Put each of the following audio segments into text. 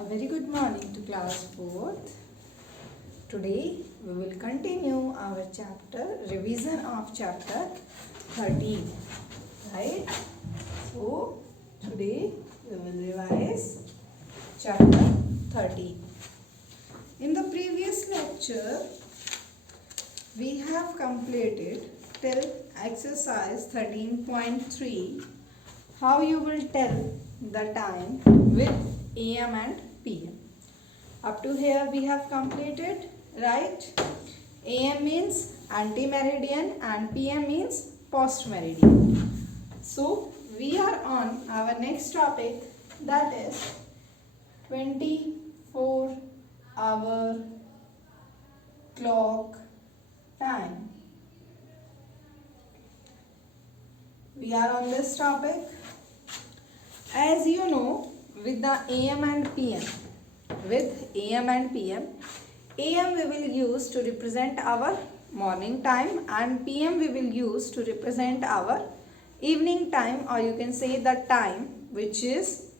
A very good morning to class 4th. Today we will continue our chapter, revision of chapter 13. Right? So, today we will revise chapter 13. In the previous lecture, we have completed till exercise 13.3 how you will tell the time with AM and PM. Up to here we have completed, right? AM means anti-meridian and PM means post-meridian. So we are on our next topic, that is 24-hour clock time. We are on this topic. As you know, with the AM and PM, AM we will use to represent our morning time and PM we will use to represent our evening time, or you can say the time which is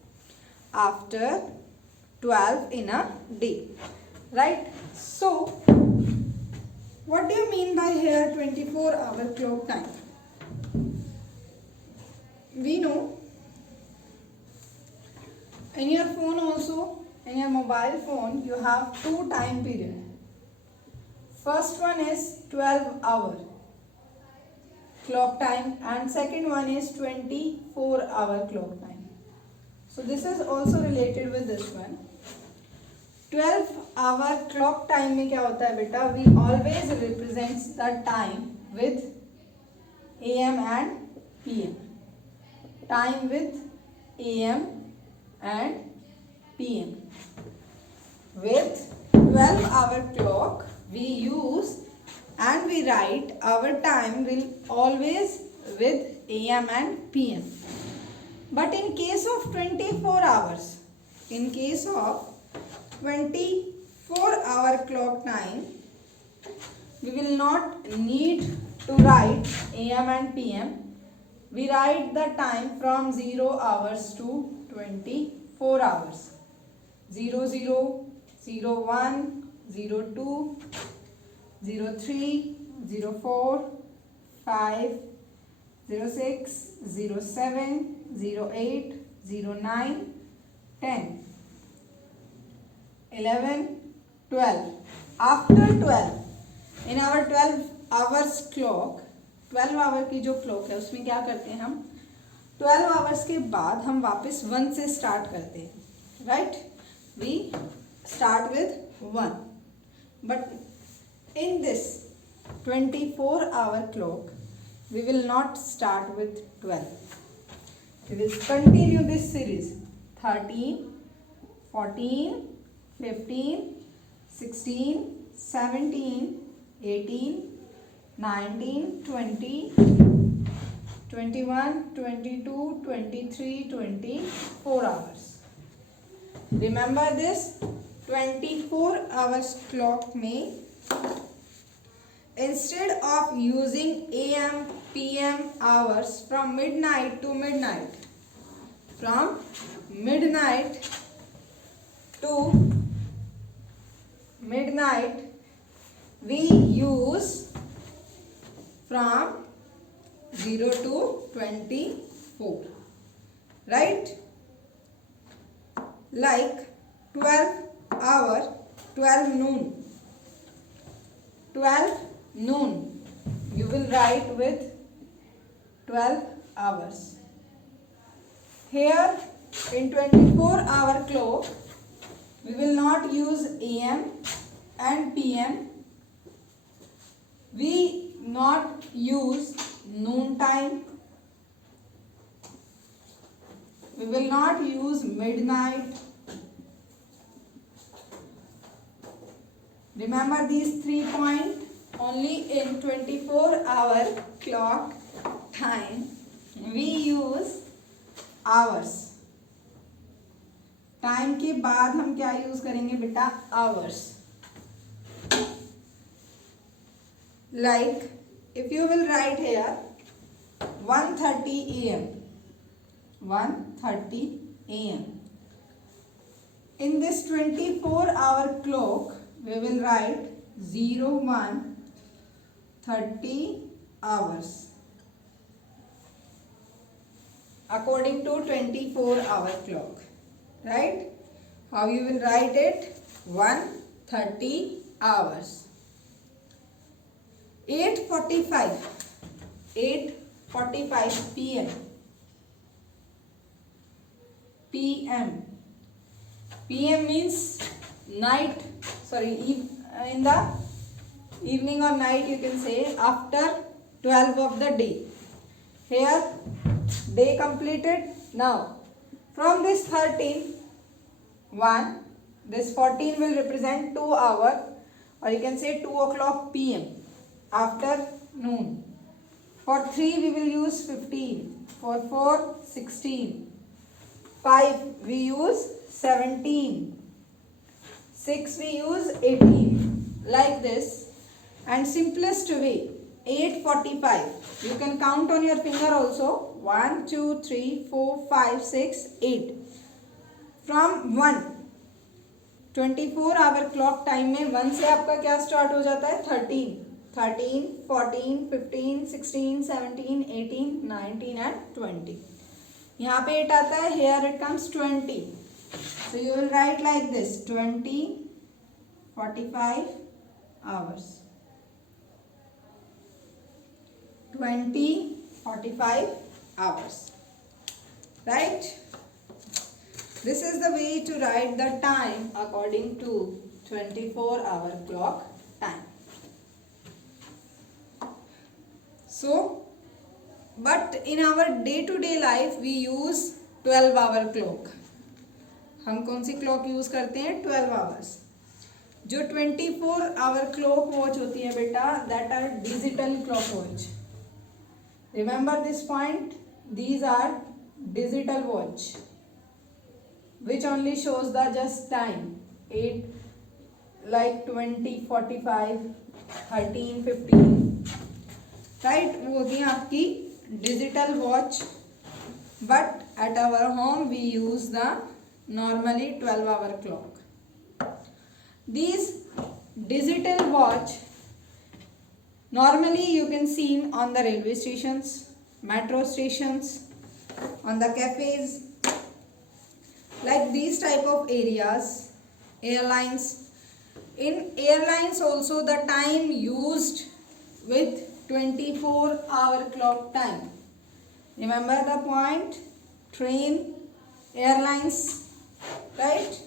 after 12 in a day, right? So, what do you mean by here 24-hour clock time? We know in your phone also, in your mobile phone, you have two time period. First one is 12-hour clock time and second one is 24-hour clock time. So this is also related with this one. 12-hour clock time में क्या होता है बेटा? We always represents the time with AM and PM. Time with AM and PM. With 12-hour clock we use and we write our time will always with AM and PM. But in case of 24 hours, in case of 24-hour clock time, we will not need to write AM and PM. We write the time from 0 hours to 24 hours. 00, 01, 02, 03, 04, 5, 06, 07, 08, 09, 10, 11, 12. After 12, in our 12 hours clock, 12 our की जो clock है उसमें क्या करते हैं हम 12 hours के बाद हम वापस 1 से स्टार्ट करते हैं, right? We start with 1, but in this 24-hour clock we will not start with 12. We will continue this series 13, 14, 15, 16, 17, 18, 19, 20, 21, 22, 23, 24 hours. Remember this 24 hours clock में instead of using AM, PM hours from midnight to midnight, from midnight to midnight, we use from 0 to 24, right? Like 12 hour, 12 noon, 12 noon, you will write with 12 hours. Here in 24-hour clock, we will not use AM and PM. We not use noon time. We will not use midnight. Remember these 3 points. Only in 24-hour clock time we use hours. Time के बाद हम क्या use करेंगे बेटा? Hours. Like if you will write here 1:30 AM, 1:30 AM. in this 24-hour clock, we will write 0, 1, 30 hours. According to 24-hour clock, right? How you will write it? 1:30 hours. 8:45 p.m. PM means night. In the evening or night, you can say after 12 of the day. Here, day completed. Now, from this 13, 1, this 14 will represent 2 hours, or you can say 2 o'clock PM, afternoon. For 3, we will use 15. For 4, 16. 5, we use 17. 6, we use 18. Like this. And simplest way, 8:45. You can count on your finger also. 1, 2, 3, 4, 5, 6, 8. From 1, 24-hour clock time में 1 से आपका क्या start हो जाता है? 13, 14, 15, 16, 17, 18, 19 and 20. यहाँ पे 8 आता है. Here it comes 20. So you will write like this: 20, 45 hours. 20, 45 hours. Right? This is the way to write the time according to 24-hour clock time. So, but in our day-to-day life we use 12-hour clock. हम कौन सी clock use करते हैं? 12 hours. जो 24-hour clock watch होती है बेटा, that are digital clock watch. Remember this point. These are digital watch which only shows the just time 8, like 20, 45, 13, 15, right? वो होती है आपकी digital watch. But at our home we use the normally 12-hour clock. These digital watch normally you can see on the railway stations, metro stations, on the cafes, like these type of areas. Airlines. In airlines also the time used with 24-hour clock time. Remember the point? Train, airlines, right?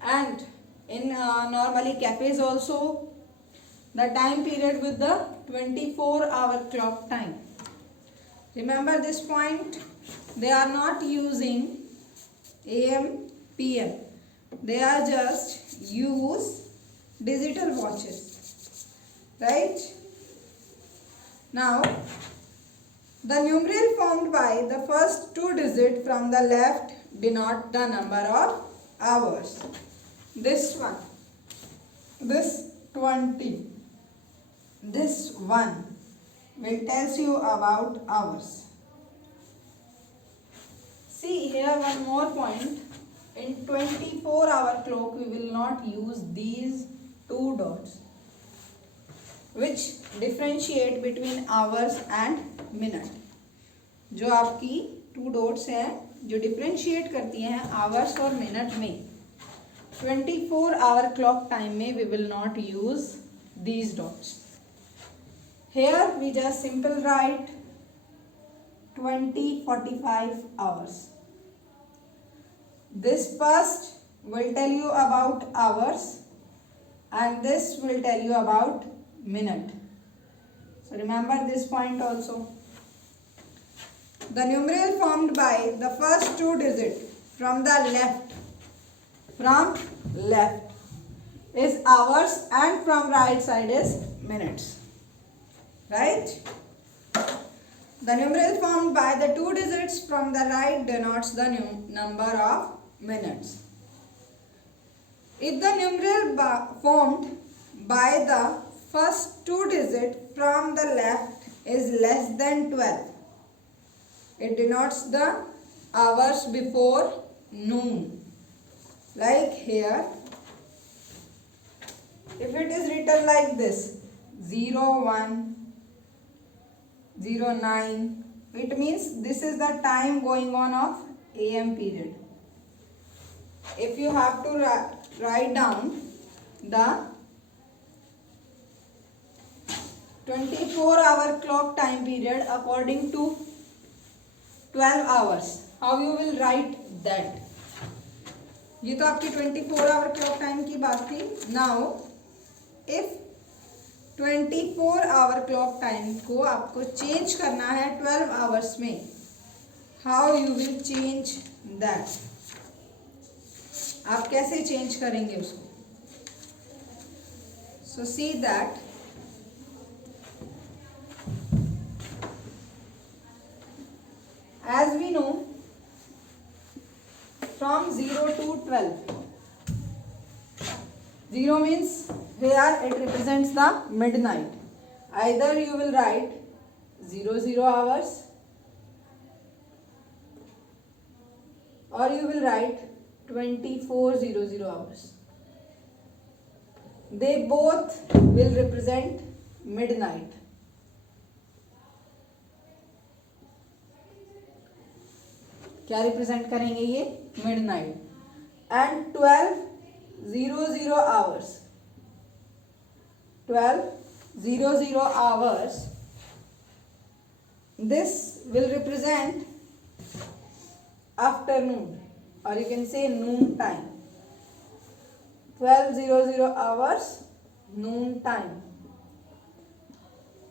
And in normally cafes also the time period with the 24-hour clock time. Remember this point. They are not using AM, PM. They are just use digital watches, right? Now, the numeral formed by the first 2 digits from the left denote the number of hours. This one, this 20, this one will tells you about hours. See here one more point. In 24-hour clock we will not use these 2 dots which differentiate between hours and minute. जो आपकी 2 dots हैं जो differentiate करती हैं hours और minute में, 24-hour clock time में we will not use these dots. Here we just simple write 20:45 hours. This first will tell you about hours and this will tell you about minute. So remember this point also. The numeral formed by the first 2 digits from the left is hours and from right side is minutes. Right? The numeral formed by the 2 digits from the right denotes the number of minutes. If the numeral formed by the first 2 digits from the left is less than 12, it denotes the hours before noon. Like here, if it is written like this 0109, it means this is the time going on of AM period. If you have to write down the 24-hour clock time period according to 12 hours, how you will write that? ये तो आपकी 24-hour clock time की बात थी. Now if 24-hour clock time को आपको change करना है 12 hours में, how you will change that? आप कैसे change करेंगे उसको? So see that as we know, from 0 to 12, 0 means here it represents the midnight. Either you will write 00 hours or you will write 2400 hours. They both will represent midnight. क्या represent करेंगे ये? Midnight. And 1200 hours, 1200 hours, this will represent afternoon or you can say noon time. 1200 hours, noon time.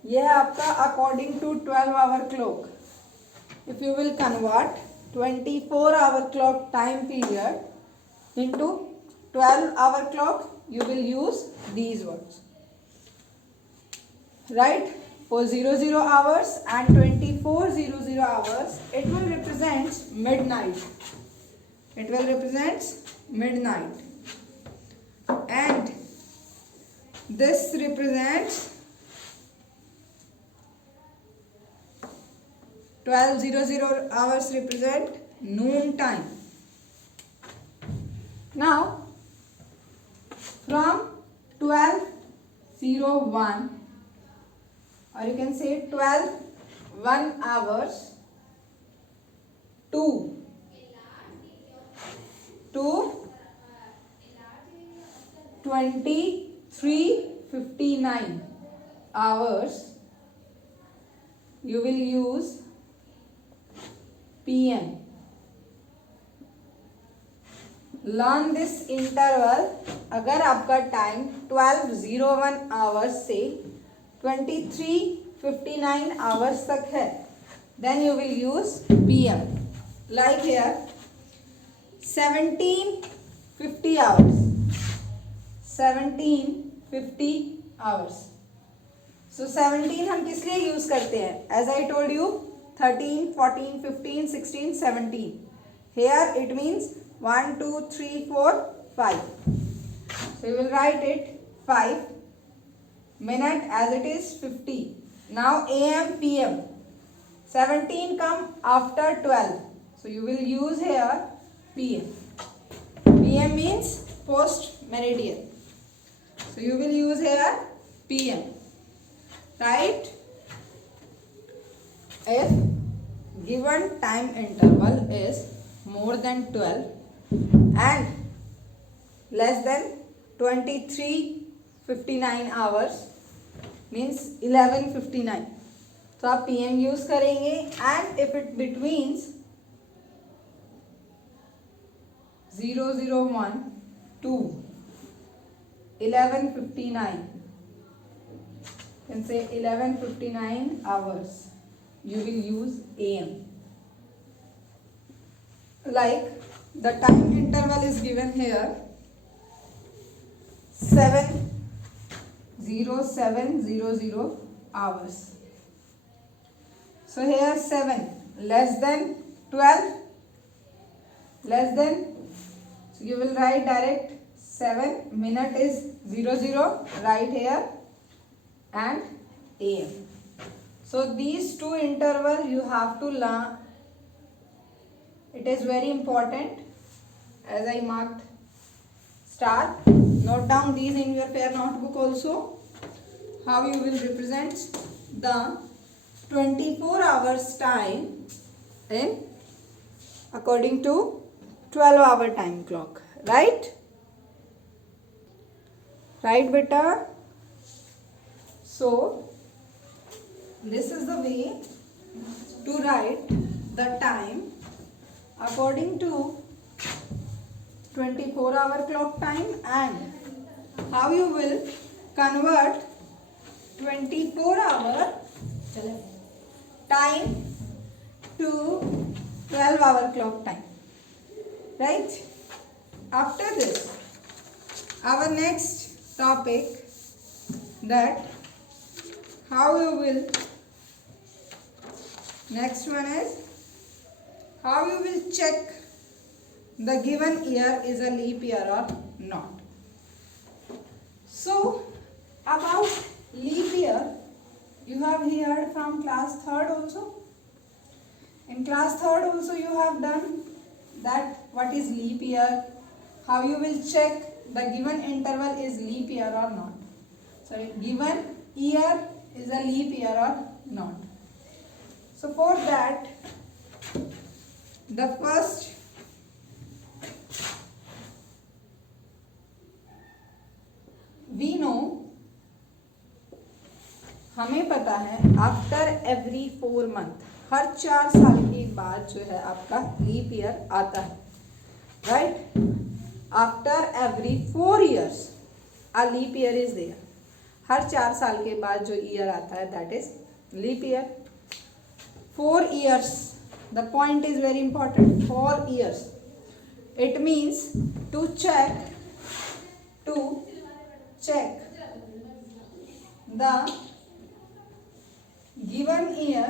यह है आपका according to 12-hour clock. If you will convert 24-hour clock time period into 12-hour clock, you will use these words. Right? For 00 hours and 2400 hours, it will represent midnight. It will represent midnight. And this represents 1200 hours represent noon time. Now from 12:01 or you can say 12:01 hours to 23:59 hours, you will use PM. Learn this interval. अगर आपका time 12:01 hours से 23:59 hours तक है, then you will use PM. Like here 17:50 hours. 17:50 hours. So 17 हम किस लिए use करते हैं? As I told you, 13, 14, 15, 16, 17. Here it means 1, 2, 3, 4, 5. So you will write it 5 minute as it is 50. Now AM, PM. 17 come after 12. So you will use here PM. PM means post meridian. So you will use here PM. Right? If given time interval is more than 12 and less than 23:59 hours means 11:59, तो आप PM use करेंगे. And if it between 001 to 11:59, can say 11:59 hours, you will use AM. Like the time interval is given here 7:07:00 hours. So here 7 less than 12, less than, so you will write direct 7. Minute is 00, right here, and AM. So these two interval you have to learn. It is very important, as I marked Start. Note down these in your fair notebook also. How you will represent the 24 hours time in according to 12-hour time clock. Right? Right, beta? So, this is the way to write the time according to 24-hour clock time, and how you will convert 24-hour time to 12-hour clock time. Right? After this, our next topic, that how you will, next one is how you will check the given year is a leap year or not. So, about leap year, you have heard from class 3rd also. In class 3rd also you have done that what is leap year, how you will check the given interval is leap year or not. Sorry, given year is a leap year or not. So for that, the first we know, हमें पता है after every 4 month, हर 4 साल के बाद जो है आपका leap year आता है. Right? After every 4 years a leap year is there. हर 4 साल के बाद जो ईयर आता है that is leap year. 4 years, the point is very important. 4 years, it means to check the given year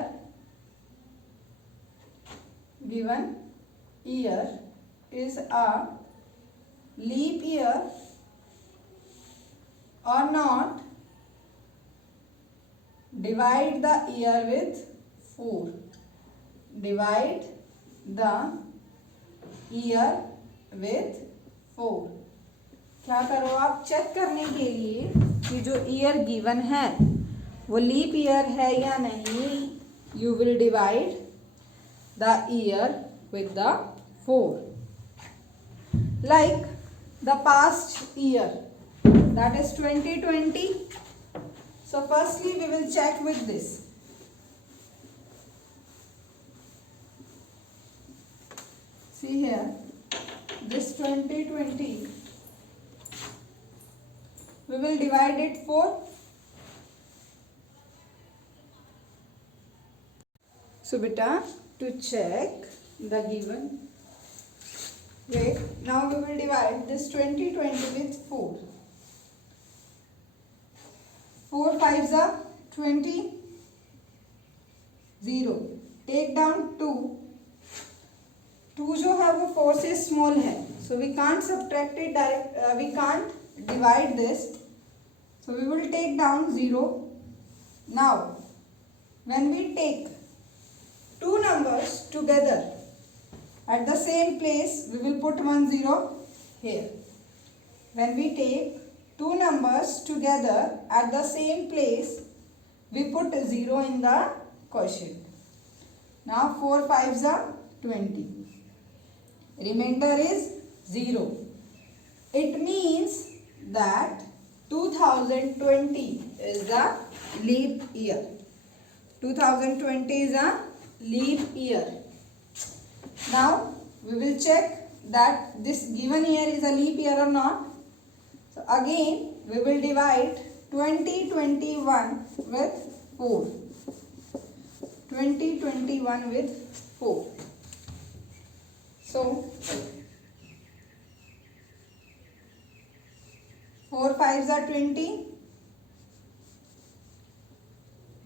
is a leap year or not. Divide the year with 4. Divide the year with 4. क्या करो आप, check करने के लिए कि जो year given है वो लीप ईयर है या नहीं, you will divide the year with the 4. Like the past year, that is 2020. So firstly we will check with this. See here, this 2020, we will divide it 4. So beta, to check the given, wait, now we will divide this 2020 with 4. 4 5s are 20, 0. Take down 2. 2 जो है वो 4 से small है, so we can't subtract it direct, we can't divide this, so we will take down 0. Now when we take two numbers together at the same place, we will put 1 0 here. When we take two numbers together at the same place, we put 0 in the quotient. Now 4 5s are 20. Remainder is 0. It means that 2020 is the leap year. 2020 is a leap year. Now we will check that this given year is a leap year or not. So again we will divide 2021 with 4. 2021 with 4. So 4 5s are 20.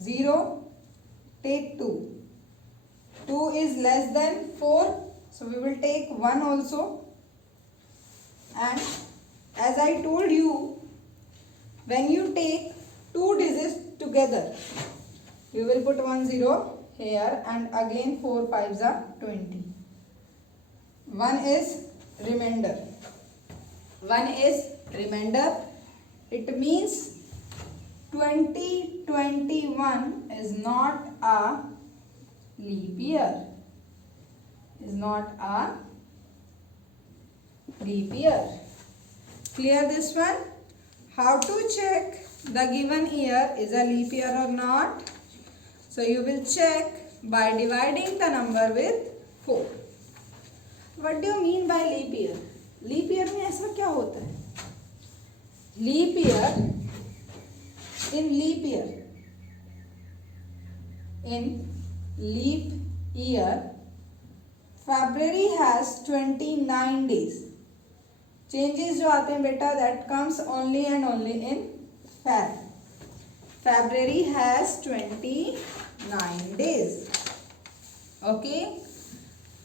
0. Take 2. 2 is less than 4, so we will take 1 also. And as I told you, when you take two digits together, you will put 1 0 here, and again 4 5s are 20. 1 is remainder. 1 is remainder. It means 2021 is not a leap year. Is not a leap year. Clear this one? How to check the given year is a leap year or not? So you will check by dividing the number with 4. What do you mean by leap year? Leap year में ऐसा क्या होता है? Leap year, in leap year, February has 29 days. Changes जो आते हैं बेटा, that comes only and only in Feb. February has 29 days. Okay.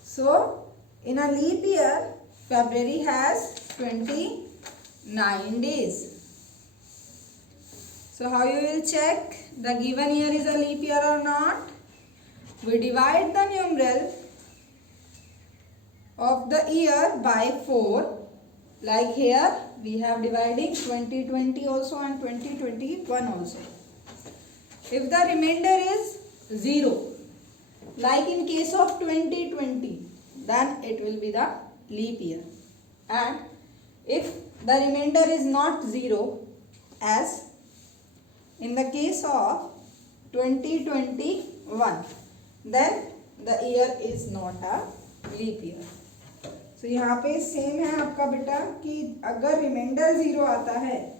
So in a leap year, February has 29 days. So how you will check the given year is a leap year or not? We divide the numeral of the year by 4. Like here we have dividing 2020 also and 2021 also. If the remainder is 0, like in case of 2020, then it will be the leap year. And if the remainder is not 0, as in the case of 2021, then the year is not a leap year. So यहाँ पे same है आपका बेटा कि अगर reminder 0 आता है,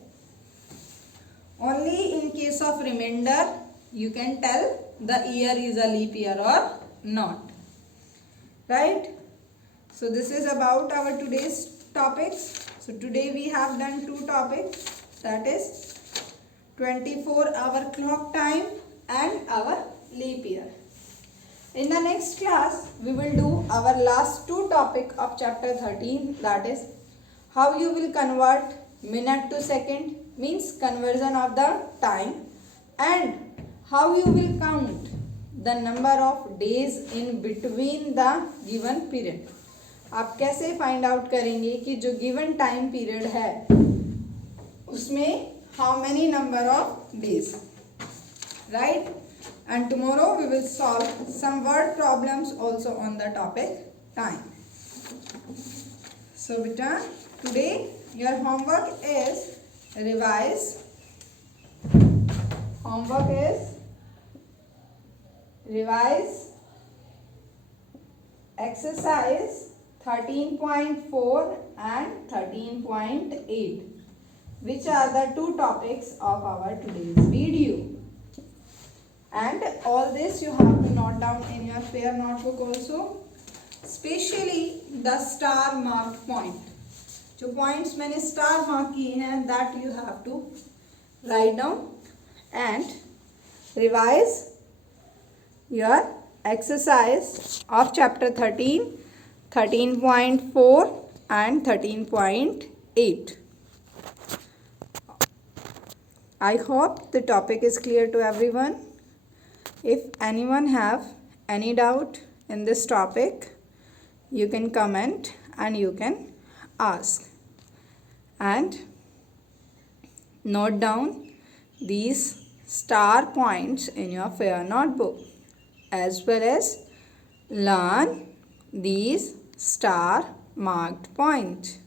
only in case of remainder you can tell the year is a leap year or not, right? So this is about our today's topics. So today we have done 2 topics, that is 24-hour clock time and our leap year. In the next class, we will do our last 2 topic of chapter 13, that is how you will convert minute to second, means conversion of the time, and how you will count the number of days in between the given period. आप कैसे find out करेंगे कि जो given time period है उसमें how many number of days, right? And tomorrow we will solve some word problems also on the topic time. So beta, today your homework is revise. Homework is revise exercise 13.4 and 13.8, which are the 2 topics of our today's video. And all this you have to note down in your fair notebook also, especially the star marked point. जो points मैंने star mark किए हैं, that you have to write down and revise your exercise of chapter 13, 13.4 and 13.8. I hope the topic is clear to everyone. If anyone have any doubt in this topic, you can comment and you can ask. And note down these star points in your fair notebook, as well as learn these star marked points.